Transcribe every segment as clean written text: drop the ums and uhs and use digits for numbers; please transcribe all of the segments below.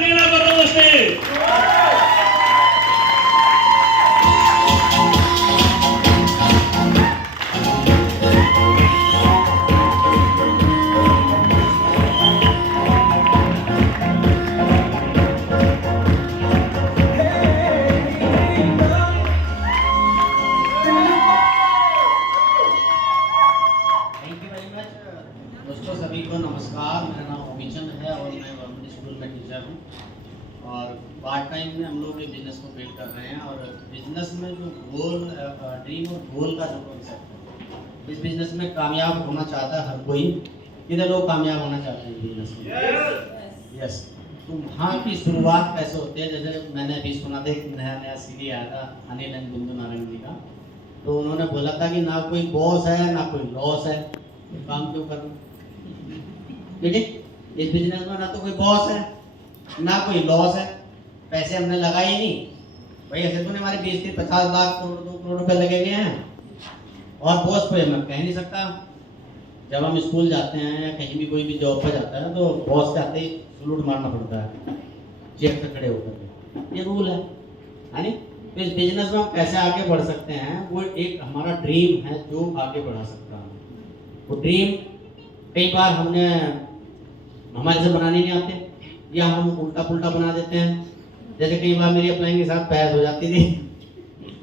रीना बंदोबस्ती। Thank you very much दोस्तों, सभी को नमस्कार। मेरा नाम अभिचंद है और मैं गवर्नमेंट स्कूल में टीचर हूँ और पार्ट टाइम में हम लोग एक बिजनेस को बिल्ड कर रहे हैं। और बिजनेस में जो गोल ड्रीम और गोल का जो कॉन्सेप्ट है, इस बिजनेस में कामयाब होना चाहता है हर कोई। कितने लोग कामयाब होना चाहते हैं बिजनेस में? यस। तो वहाँ की शुरुआत कैसे होती है? जैसे मैंने अभी सुना था, एक नया सीडी आया था अनिल एंड बिंदु नारायण जी का, तो उन्होंने बोला था कि ना कोई बॉस है ना कोई लॉस है, तो काम क्यों करूं? बेटे, इस बिजनेस में ना तो कोई बॉस है ना कोई लॉस है, पैसे हमने लगाए ही नहीं भाई। ऐसे तो हमारे 20-50 लाख करोड़ 2 करोड़ रुपए लगे हुए हैं और बॉस पे मैं कह नहीं सकता। जब हम स्कूल जाते हैं या कहीं भी कोई भी जॉब पे जाता है तो बॉस के आते ही सलूट मारना पड़ता है, चेयर पे खड़े होकर। ये रूल है नहीं? तो इस बिजनेस में हम कैसे आगे बढ़ सकते हैं, वो एक हमारा ड्रीम है जो आगे बढ़ा सकता है। वो ड्रीम कई बार हमने हमारे से बनाने नहीं आते या हम उल्टा पुल्टा बना देते हैं। जैसे कई बार मेरी अपलाइन के साथ बहस हो जाती थी।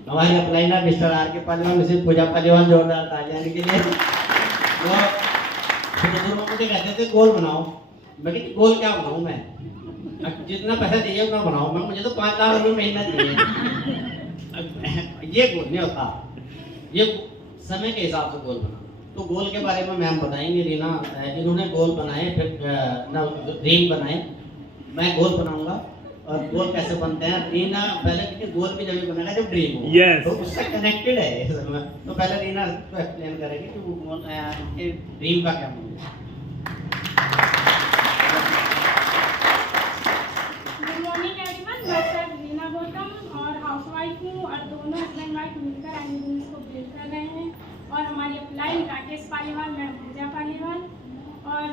हमारी अपलाइन है मिस्टर आर के पालीवाल, मिसेस पूजा पालीवाल, जोरदार तालियां के लिए। तो मुझे कहते थे गोल बनाओ। मैं कहती गोल क्या बनाऊं मैं? जितना पैसा चाहिए उतना बनाओ। मैं मुझे तो 5 लाख रुपये महीना चाहिए। ये गोल नहीं होता, ये समय के हिसाब से गोल बनाना। तो गोल के बारे में मैम बताएंगे रीना, इन्होंने गोल बनाए, फिर ड्रीम बनाए। मैं गोल बनाऊंगा और गोल कैसे बनते हैं। रीना पहले देखिए, गोल भी जब बनेगा जब ड्रीम हो। Yes. तो उससे कनेक्टेड है ये सब। तो पहले रीना तो एक्सप्लेन करेगी कि वो गोल ड्रीम का क्या मतलब है। गुड मॉर्निंग एवरीवन, मैं सर रीना गौतम और हाउसवाइफ हूँ और दोनों हस्बैंड वाइफ मिलकर एंड बिजनेस को बिल्ड कर रहे हैं। और हमारी अपलाइन राकेश पालीवाल, मैं पूजा पालीवाल। और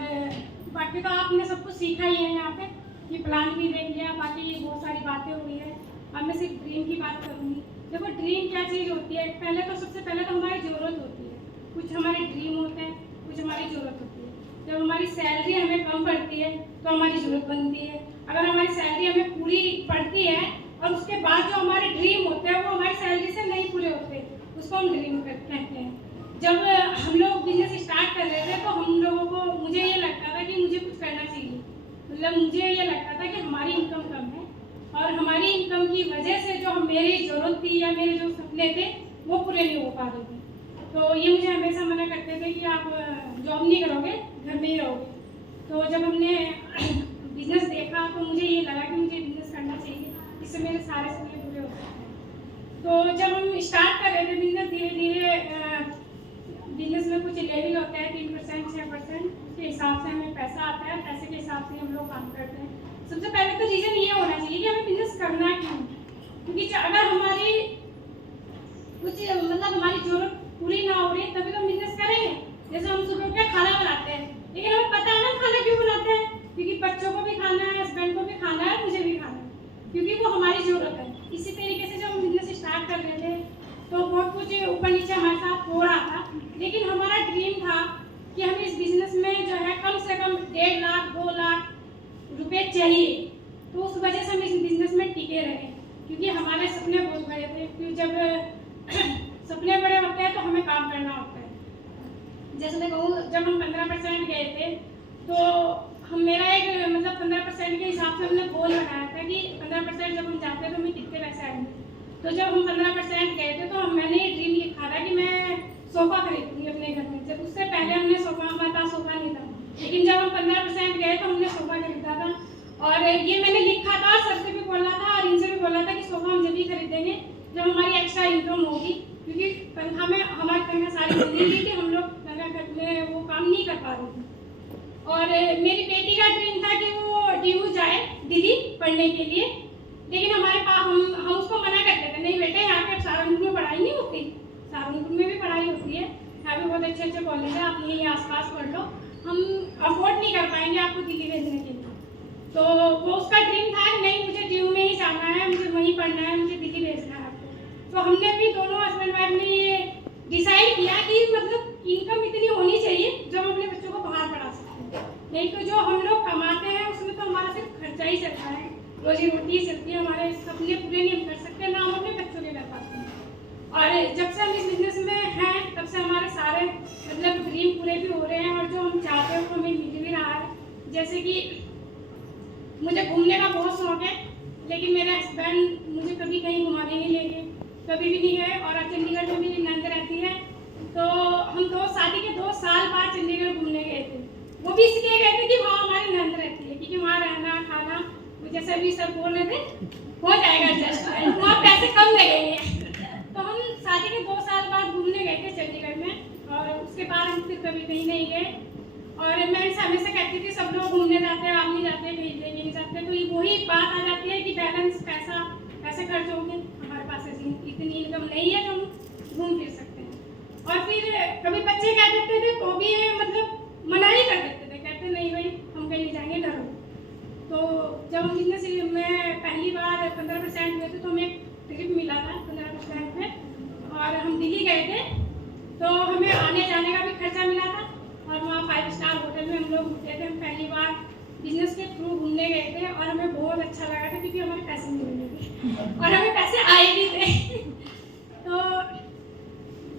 बाकी तो आपने सब कुछ सीखा ही है यहाँ पे, ये प्लान भी देख लिया, बाकी ये बहुत सारी बातें हुई है। अब मैं सिर्फ ड्रीम की बात करूँगी। देखो ड्रीम क्या चीज़ होती है, पहले तो सबसे पहले तो हमारी ज़रूरत होती है। कुछ हमारे ड्रीम होते हैं, कुछ हमारी ज़रूरत होती है। जब हमारी सैलरी हमें कम पड़ती है तो हमारी ज़रूरत बनती है। अगर हमारी सैलरी हमें पूरी पड़ती है और उसके बाद जो हमारे ड्रीम होते हैं वो हमारी सैलरी से नहीं पूरे होते, उसको हम ड्रीम कहते हैं। जब हम लोग बिजनेस स्टार्ट कर रहे थे तो हम लोगों को, मुझे ये लगता था कि मुझे कुछ करना चाहिए। मतलब मुझे ये लगता था कि हमारी इनकम कम है और हमारी इनकम की वजह से जो मेरी ज़रूरत थी या मेरे जो सपने थे वो पूरे नहीं हो पा रहे थे। तो ये मुझे हमेशा मना करते थे कि आप जॉब नहीं करोगे, घर में ही रहोगे। तो जब हमने बिजनेस देखा तो मुझे ये लगा कि मुझे बिजनेस करना चाहिए, इससे मेरे सारे सपने पूरे हो सकते हैं। तो जब हम स्टार्ट कर रहे थे बिजनेस, धीरे धीरे बिजनेस में कुछ लेवल होता है 3%, 6%, उसके हिसाब से हमें पैसा आता है, पैसे के हिसाब से हम लोग काम करते हैं। सबसे पहले तो रीज़न ये होना चाहिए कि हमें बिजनेस करना क्यों, क्योंकि अगर हमारी कुछ मतलब हमारी जरूरत पूरी ना हो रही तभी तो हम बिजनेस करेंगे। जैसे हम सुबह उठ के खाना बनाते हैं, लेकिन हमें पता है ना खाना क्यों बनाते हैं, क्योंकि बच्चों को भी खाना है, हस्बैंड को भी खाना है, मुझे भी खाना है, क्योंकि वो हमारी ज़रूरत है। इसी तरीके से जब हम बिजनेस स्टार्ट कर रहे थे तो बहुत कुछ ऊपर नीचे हमारे साथ हो रहा था, लेकिन हमारा ड्रीम था कि हमें इस बिजनेस में जो है कम से कम 1.5 लाख 2 लाख रुपए चाहिए। तो उस वजह से हम इस बिजनेस में टिके रहे, क्योंकि हमारे सपने बहुत बड़े थे। क्योंकि जब सपने बड़े होते हैं तो हमें काम करना होता है। जैसे मैं कहूँ, जब हम 15% गए थे तो हम मेरा एक मतलब 15% के हिसाब से हमने गोल बनाया था कि 15% जब हम जाते हैं तो हमें कितने पैसे आएंगे। तो जब हम 15% गए थे तो मैंने ये ड्रीम लिखा था कि मैं सोफ़ा खरीदूंगी अपने घर में। जब उससे पहले हमने सोफ़ा, हमारे पास सोफ़ा नहीं था, लेकिन जब हम 15% गए तो हमने सोफ़ा खरीदा था। और ये मैंने लिखा था, सर से भी बोला था और इनसे भी बोला था कि सोफ़ा हम जब भी खरीदेंगे जब हमारी एक्स्ट्रा इनकम होगी, क्योंकि तनख्वाह में हमारी तनख्वाह सारी मिली थी कि हम लोग तनख्वाह में वो काम नहीं कर पा रहे थे। और मेरी बेटी का ड्रीम था कि वो DU जाए दिल्ली पढ़ने के लिए, लेकिन हमारे पास हम उसको मना करते थे, नहीं बेटे यहाँ पे सहारनपुर में पढ़ाई नहीं होती, सहारनपुर में भी पढ़ाई होती है, यहाँ पे बहुत अच्छे अच्छे कॉलेज है, आप यहीं आसपास पढ़ लो, हम अफोर्ड नहीं कर पाएंगे आपको दिल्ली भेजने के लिए। तो वो उसका ड्रीम था जाना है, मुझे वहीं पढ़ना है, मुझे दिल्ली भेजना है आपको। तो हमने भी दोनों हस्बैंड वाइफ ने ये डिसाइड किया कि मतलब इनकम इतनी होनी चाहिए जो हम अपने बच्चों को बाहर पढ़ा सकते हैं। नहीं तो जो हम लोग कमाते हैं उसमें तो हमारा सिर्फ खर्चा ही चलता है, रोजी रोटी ही चलती है, हमारे सपने पूरे नहीं कर सकते, ना हम अपने बच्चों के कर पाते हैं। और जब से हम इस बिजनेस में हैं तब से हमारे सारे मतलब ड्रीम पूरे भी हो रहे हैं और जो हम चाहते हैं वो हमें मिल भी रहा है। जैसे कि मुझे घूमने का बहुत शौक है, लेकिन मेरे हस्बैंड मुझे कभी कहीं घुमाने नहीं ले गए, कभी भी नहीं गए। और चंडीगढ़ में मेरी नंद रहती है, तो हम शादी के 2 साल बाद चंडीगढ़ घूमने गए थे। वो भी इसलिए गए थे कि वहाँ हमारी नंद रहती है, क्योंकि वहाँ रहना खाना जैसे भी सर बोल रहे थे हो जाएगा एडजस्ट, वहाँ पैसे कम लगेंगे। तो हम शादी के 2 साल बाद घूमने गए थे चंडीगढ़ में, और उसके बाद हम फिर कभी कहीं नहीं गए। और मैं हमेशा कहती थी सब लोग घूमने जाते हैं, आप नहीं जाते, कहीं लेके नहीं जाते। तो वही बात आ जाती है कि बैलेंस पैसा कैसे खर्च होंगे, हमारे पास इतनी इनकम नहीं है जो हम घूम फिर सकते हैं। और फिर कभी बच्चे कह देते थे तो भी मतलब मना ही कर देते थे, कहते नहीं भाई हम कहीं नहीं जाएंगे, डरो। तो जब हम बिजनेस में पहली बार 15% हुए थे तो हमें ट्रिप मिला था 15% में, और हम दिल्ली गए थे। तो हमें आने जाने का भी खर्चा मिला था, और वहाँ 5 स्टार होटल में हम लोग रुके थे। हम पहली बार बिजनेस के थ्रू घूमने गए थे और हमें बहुत अच्छा लगा था, क्योंकि हमारे पैसे मिले थे और हमें पैसे आए भी थे। तो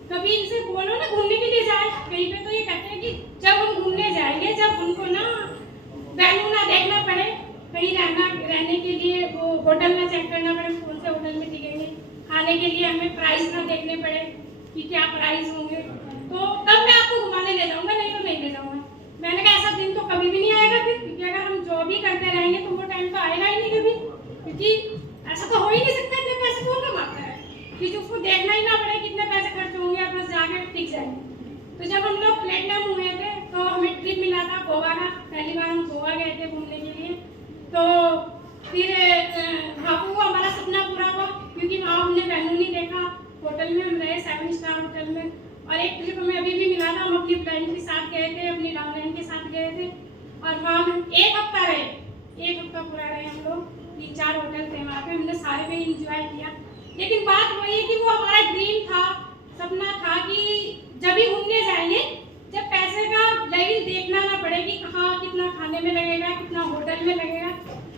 कभी इनसे बोलो ना घूमने के लिए जाए कहीं पे, तो ये कहते हैं कि जब हम घूमने जाएंगे जब हमको ना वेन्यू ना देखना पड़े, कहीं रहने के लिए वो होटल ना चेक करना पड़े कौन से होटल में टिकेंगे, खाने के लिए हमें प्राइस ना देखने पड़े कि क्या प्राइस होंगे, तो तब मैं आपको घुमाने ले जाऊंगा, नहीं तो नहीं ले जाऊंगा। मैंने कहा ऐसा दिन तो कभी भी नहीं आएगा फिर, क्योंकि अगर हम जॉब ही करते रहेंगे तो वो टाइम तो आएगा ही नहीं कभी, क्योंकि ऐसा तो हो ही नहीं सकता, इतने पैसे कौन कमाता है कि जो उसको देखना ही ना पड़े कितने पैसे खर्च होंगे, बस जाके टिक जाएंगे। तो जब हम लोग प्लेटिनम हुए थे तो हमें ट्रिप मिला था गोवा का, पहली बार हम गोवा गए थे घूमने के लिए। तो फिर हाँ वो हमारा सपना पूरा हुआ, क्योंकि वहाँ हमने वेन्यू नहीं देखा, होटल में हम रहे 7 स्टार होटल में। और एक ट्रिप हमें अभी भी मिला था, हम अपनी फ्रेंड के साथ गए थे, अपनी डाउनलाइन के साथ गए थे, और वहाँ हम 1 हफ्ता रहे, 1 हफ्ता पूरा रहे हम लोग। 3-4 होटल थे वहाँ पे, हमने सारे में इंजॉय किया। लेकिन बात वही है कि वो हमारा ड्रीम था, सपना था कि जब भी घूमने जाएंगे जब पैसे का लेवल देखना ना पड़े कि कहाँ कितना खाने में लगेगा, कितना होटल में लगेगा,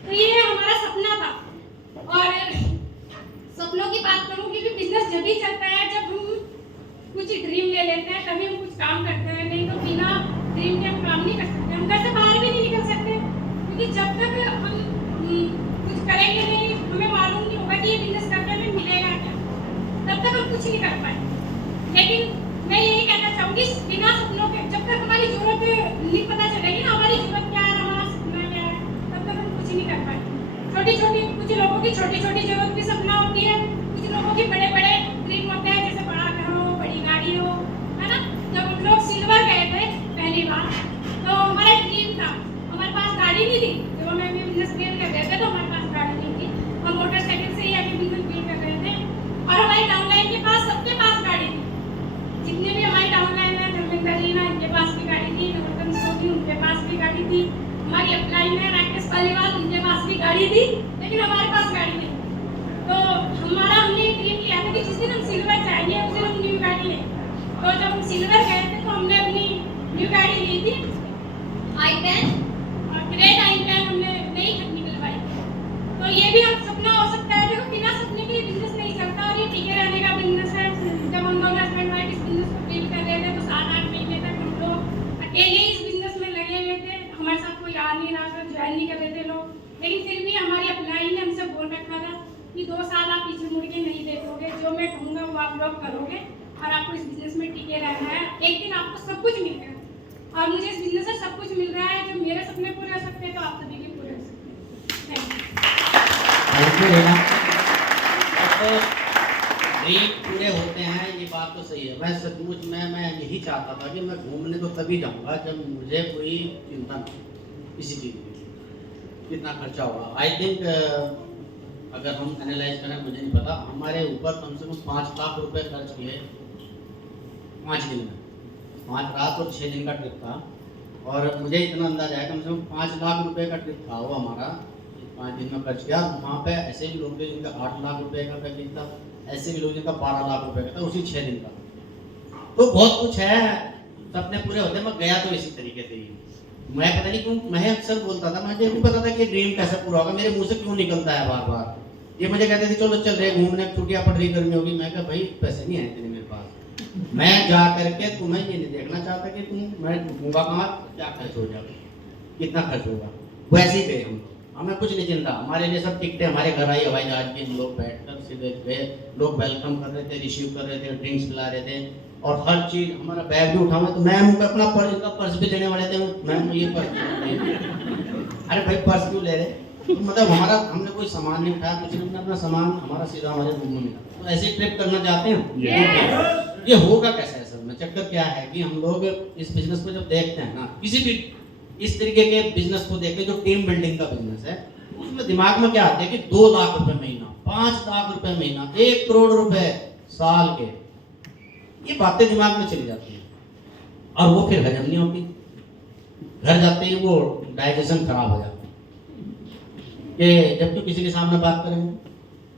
तो ये हमारा सपना था। और सपनों की बात करूँ, क्योंकि बिजनेस जब भी चलता है जब हम कुछ ड्रीम ले लेते हैं तभी हम कुछ काम करते हैं, नहीं तो बिना ड्रीम के हम काम नहीं कर सकते, हम घर से बाहर भी नहीं निकल सकते, क्योंकि जब तक हम कुछ करेंगे नहीं, हमें मालूम नहीं होगा कि ये बिजनेस करके हमें मिलेगा क्या, तब तक हम कुछ नहीं कर पाएंगे। लेकिन मैं यही कहना चाहूँगी, बिना सपनों के जब तक हमारी जरूरत नहीं पता चलेगी ना, हमारी जरूरत क्या है, हमारा सपना क्या है, तब तक हम कुछ नहीं कर पाएंगे। कुछ लोगों की छोटी छोटी जरूरत भी सपना होती है, कुछ लोगों की बड़े बड़े ड्रीम होते हैं, जैसे बड़ा घर हो, बड़ी गाड़ी हो, है ना। जब हम लोग सिल्वर गए थे पहली बार तो हमारा ड्रीम था, हमारे पास गाड़ी नहीं थी, जब हमें अभी बिजनेस बिल्ड कर रहे थे तो हमारे पास गाड़ी नहीं थी, हम मोटरसाइकिल से ही अभी बिजनेस बिल्ड कर रहे थे। और हमारी डाउनलाइन के पास सबके पास गाड़ी थी, जितने भी हमारी डाउनलाइन है, धर्मेंद्र जी ना इनके पास भी गाड़ी थी, नवरत्न सोनी उनके पास भी गाड़ी थी, हमारी अपलाइन है राकेश पालीवाल उनके पास भी गाड़ी थी, लेकिन हमारे पास गाड़ी नहीं। तो हमने ड्रीम लिया था कि जिस दिन हम सिल्वर जाएंगे उस दिन हम न्यू गाड़ी लेंगे। तो जब हम सिल्वर गए थे तो हमने अपनी न्यू गाड़ी ली थी i10, और ग्रेट i10 हमने नई निकलवाई। तो ये भी हम सपना हो सकता है, देखो बिना सपने के बिजनेस नहीं चलता, और ये टिके रहने का बिजनेस है। जब हम दोनों हस्बैंड वाइफ इस बिजनेस को बिल्ड कर रहे थे तो 7-8 महीने तक हम लोग अकेले इस बिजनेस में लगे हुए थे, हमारे साथ कोई आ नहीं रहा था, ज्वाइन नहीं कर रहे थे लोग। लेकिन फिर भी हमारी अपलाइन ने हमसे बोल रखा था कि 2 साल आप पीछे मुड़ के नहीं देखोगे, जो मैं कहूँगा वो आप लोग करोगे, और आपको इस बिजनेस में टिके रहना है, एक दिन आपको सब कुछ मिलेगा। और मुझे इस बिजनेस से सब कुछ मिल रहा है, जब मेरे सपने पूरे हो सकते हैं तो आप सभी के पूरे हो सकते हैं। Thank you Reena. ड्रीम पूरे होते हैं, ये बात तो सही है। मैं सचमुच में मैं यही चाहता था कि मैं घूमने तो तभी जाऊंगा जब मुझे कोई चिंता न हो किसी चीज़ की, कितना खर्चा होगा। आई थिंक अगर हम एनालाइज करें, मुझे नहीं पता, हमारे ऊपर कम से कम 5 लाख रुपए खर्च किए 5 दिन में, 5 रात और 6 दिन का ट्रिप था। और मुझे इतना अंदाजा है कम से कम 5 लाख रुपए का ट्रिप था वो हमारा, 5 दिन में खर्च किया। वहाँ पे ऐसे भी लोग थे जिनका 8 लाख रुपए का पैकेज था, ऐसे भी लोग जिनका 12 लाख रुपए का था उसी 6 दिन का। तो बहुत कुछ है, सपने पूरे होते हैं। मैं गया तो इसी तरीके से ही, मैं पता नहीं क्यों मैं अक्सर बोलता था, मुझे नहीं पता था कि ड्रीम कैसे पूरा होगा, मेरे मुंह से क्यों निकलता है बार बार। ये मुझे कहते थे चलो चल रहे घूमने, छुट्टियां पड़ रही, गर्मी होगी। मैं कहा भाई पैसे नहीं आए इतने मेरे पास, मैं जा करके तुम्हें ये नहीं देखना चाहता कि तुम मैं घूमूंगा कहाँ, क्या खर्च हो जाएगा, कितना खर्च होगा। वैसे ही गए हम, हमें कुछ नहीं चिंता, हमारे लिए सब टिकटें हमारे घर आई हवाई जहाज के, हम लोग बैठकर सीधे गए, लोग वेलकम कर रहे थे, रिसीव कर रहे थे, ड्रिंक्स पिला रहे थे और हर चीज। हमारा बैग भी उठाया तो मैं उनको अपना पर्स भी देने वाले थे, मैम ये पर्स अरे भाई पर्स क्यों ले रहे, तो मतलब हमारा हमने कोई सामान नहीं उठाया, कुछ नहीं, अपना सामान हमारा सीधा हमारे रूम में मिला। तो ऐसे ट्रिप करना चाहते हैं, ये होगा कैसे है सर में। चक्कर क्या है कि हम लोग इस बिजनेस को जब देखते हैं ना, किसी भी इस तरीके के बिजनेस को देखते हैं जो टीम बिल्डिंग का बिजनेस है, उसमें दिमाग में क्या आता है कि 2 लाख रुपए महीना, 5 लाख रुपए महीना, 1 करोड़ रुपए साल के, ये बातें दिमाग में चली जाती हैं और वो फिर हजम नहीं होती। घर जाते ही वो डाइजेशन खराब हो जाता है कि जब तो किसी के सामने बात करेंगे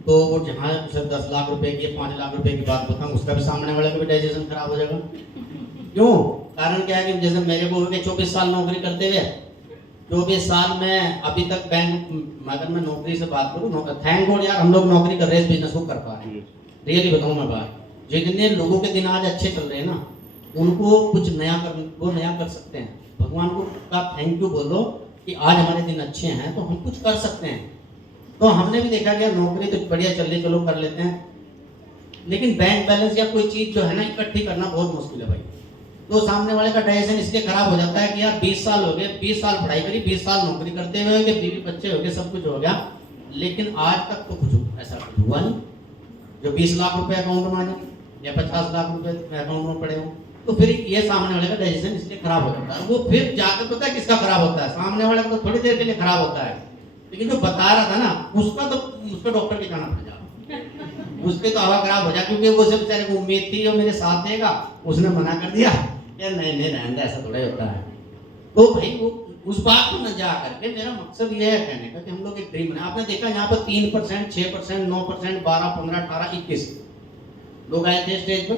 तो वो जहाँ सिर्फ 10 लाख रुपए की 5 लाख रुपए की बात बताऊँ, उसका भी सामने वाले का भी डाइजेशन खराब हो जाएगा। क्यों? कारण क्या है कि जैसे मेरे को हो गए 24 साल नौकरी करते हुए, 24 साल में अभी तक बैंक, अगर मैं नौकरी से बात करूँ, थैंक गॉड यार हम लोग नौकरी कर रहे हैं, इस बिजनेस को कर पा रहे हैं। रियली बताऊँ मैं बात, जितने लोगों के दिन आज अच्छे चल रहे हैं ना, उनको कुछ नया वो नया कर सकते हैं। भगवान को का थैंक यू बोलो कि आज हमारे दिन अच्छे हैं तो हम कुछ कर सकते हैं। तो हमने भी देखा कि नौकरी तो बढ़िया चल रही, चलो कर लेते हैं, लेकिन बैंक बैलेंस या कोई चीज जो है ना इकट्ठी करना बहुत मुश्किल है भाई। तो सामने वाले का डाइजेशन इसलिए खराब हो जाता है कि यार 20 साल हो गए, 20 साल पढ़ाई करी, 20 साल नौकरी करते हुए, बीवी बच्चे हो गए, सब कुछ हो गया, लेकिन आज तक तो कुछ ऐसा कुछ हुआ नहीं जो 20 लाख रुपए अकाउंट में आ जाए या 50 लाख रुपए अकाउंट में पड़े हो। तो फिर ये सामने वाले का डाइजेशन इसलिए खराब हो जाता है। वो फिर जाकर पता है किसका खराब होता है, सामने वाले का तो थोड़ी देर के लिए खराब होता है, लेकिन जो बता रहा था ना उसका तो उसका डॉक्टर के जाना पड़ जाए, उसके तो हवा खराब हो जाए, क्योंकि वो सब बेचारे को उम्मीद थी जो मेरे साथ देगा, उसने मना कर दिया यार नहीं रहने दे, ऐसा थोड़ा होता है। तो भाई वो उस बात को न जा करके, मेरा मकसद ये है कहने का कि हम लोग एक ड्रीम बनाए। आपने देखा यहाँ पर 3%, 6%, 9%, 12, 15, 18, 21 लोग आए थे स्टेज पर।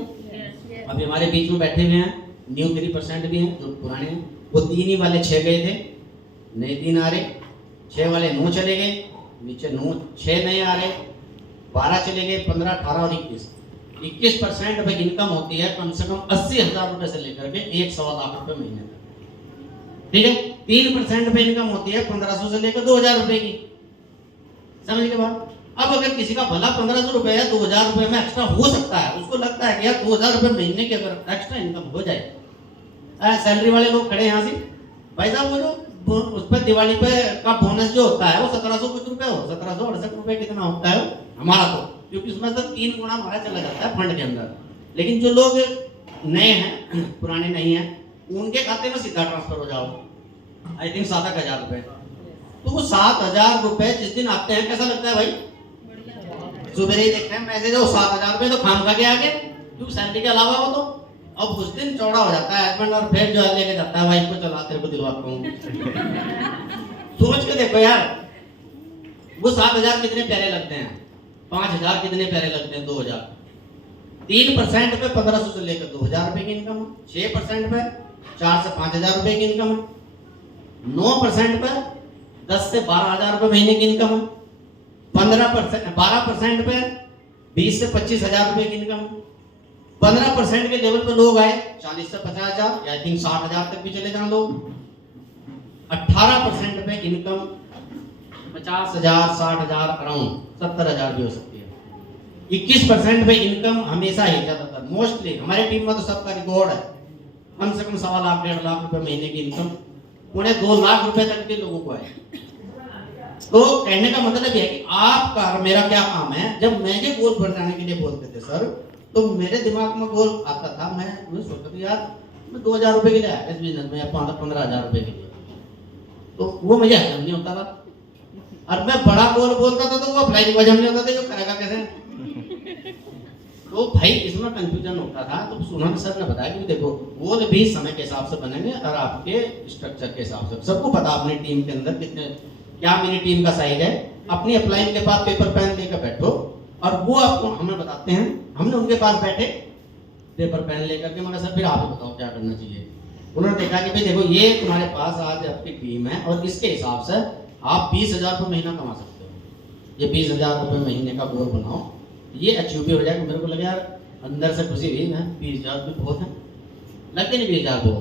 अभी हमारे बीच में बैठे हुए हैं न्यू 3% भी हैं, जो पुराने हैं। वो 3 ही वाले 6 गए थे, नए 3 आ रहे, 6 वाले 9 चले गए, नीचे 9 6 नए आ रहे, 12 चले गए, 15, 18 और 21% पे इनकम होती है कम से कम 80,000 रुपए से लेकर के 1.25 लाख रुपए महीने तक। ठीक है, 3% पे इनकम होती है 1500 से लेकर 2000 रुपए की। समझ के बाद अब अगर किसी का भला 1500 रुपए या 2000 रुपए में एक्स्ट्रा हो सकता है, उसको लगता है कि यार 2000 रुपए महीने की अगर एक्स्ट्रा इनकम हो जाए। सैलरी वाले लोग खड़े यहाँ से भाई साहब, वो जो उस पर दिवाली पे का बोनस जो होता है वो 1700 कुछ रुपए हो, 1768 रुपए कितना होता है हमारा, तो क्योंकि उसमें से 3 गुना हमारा चला जाता है फंड के अंदर। लेकिन जो लोग नए हैं, पुराने नहीं हैं, उनके खाते में सीधा ट्रांसफर हो जाओ, आई थिंक 7,000 रुपए। तो वो 7,000 रुपए जिस दिन आते हैं कैसा लगता है भाई, सुबह ही देखते हैं मैसेज हो 7,000 रुपए तो खाम खा के आ गए, क्योंकि सैलरी के अलावा वो तो अब उस दिन चौड़ा हो जाता है हस्बैंड, और फिर जो है लेके जाता है वाइफ को, चला तेरे को दिलवाता हूँ। सोच के देखो यार, वो 7,000 कितने प्यारे लगते हैं, 5,000 कितने प्यारे लगते हैं, 2,000। 3% पे 1500 से लेकर 2,000 रुपए की इनकम है, 6% पे 4 से 5,000 रुपए की इनकम है, 9% पे 10 से 12,000 रुपए महीने की इनकम है, 12% पे 20 से 25,000 रुपए की इनकम है। 15% के लेवल पे लोग आए 40 से 50,000 या आई थिंक 60,000 तक भी चले जाए लोग। 18% पे इनकम 50,000, 60,000, अराउंड 70,000 भी हो सकती है। 21% पे इनकम हमेशा ही ज्यादातर मोस्टली हमारी टीम में तो सबका रिकॉर्ड है कम से कम 1.25 लाख 1.5 लाख रुपए महीने की इनकम, पुणे 2 लाख रुपए तक के लोगों को है। तो कहने का मतलब ये है कि आपका मेरा क्या काम है। जब मुझे गोल बनाने के लिए बोलते थे सर, तो मेरे दिमाग में गोल आता था, मैं सोचता था यार मैं 2,000 रुपए के लिए आया इस बिजनेस में या 15,000 रुपए के लिए, तो वो मुझे हजम नहीं होता था। और मैं बड़ा गोल बोलता था तो वो अप्लाई हजम नहीं होता था, जो करेगा कैसे। तो भाई इसमें कंफ्यूजन होता था। तो सुमन सर ने बताया कि देखो गोल भी समय के हिसाब से बनेंगे और आपके स्ट्रक्चर के हिसाब से। सबको पता अपनी टीम के अंदर कितने क्या मेरी टीम का साइज है, अपनी अपलाइन के पास पेपर पेन लेकर बैठो और वो आपको हमें बताते हैं। हमने उनके पास बैठे पेपर पेन लेकर के, मगर सर फिर आप ही बताओ क्या करना चाहिए। उन्होंने देखा कि भाई देखो ये तुम्हारे पास आज आपकी टीम है और इसके हिसाब से आप 20,000 रुपये महीना कमा सकते हो। ये 20,000 रुपये महीने का गोल बनाओ, ये अचीव भी हो जाएगा। मेरे को लगा यार अंदर से खुशी हुई, मैं 20,000 रुपये बहुत है, लगते नहीं 20,000 बहुत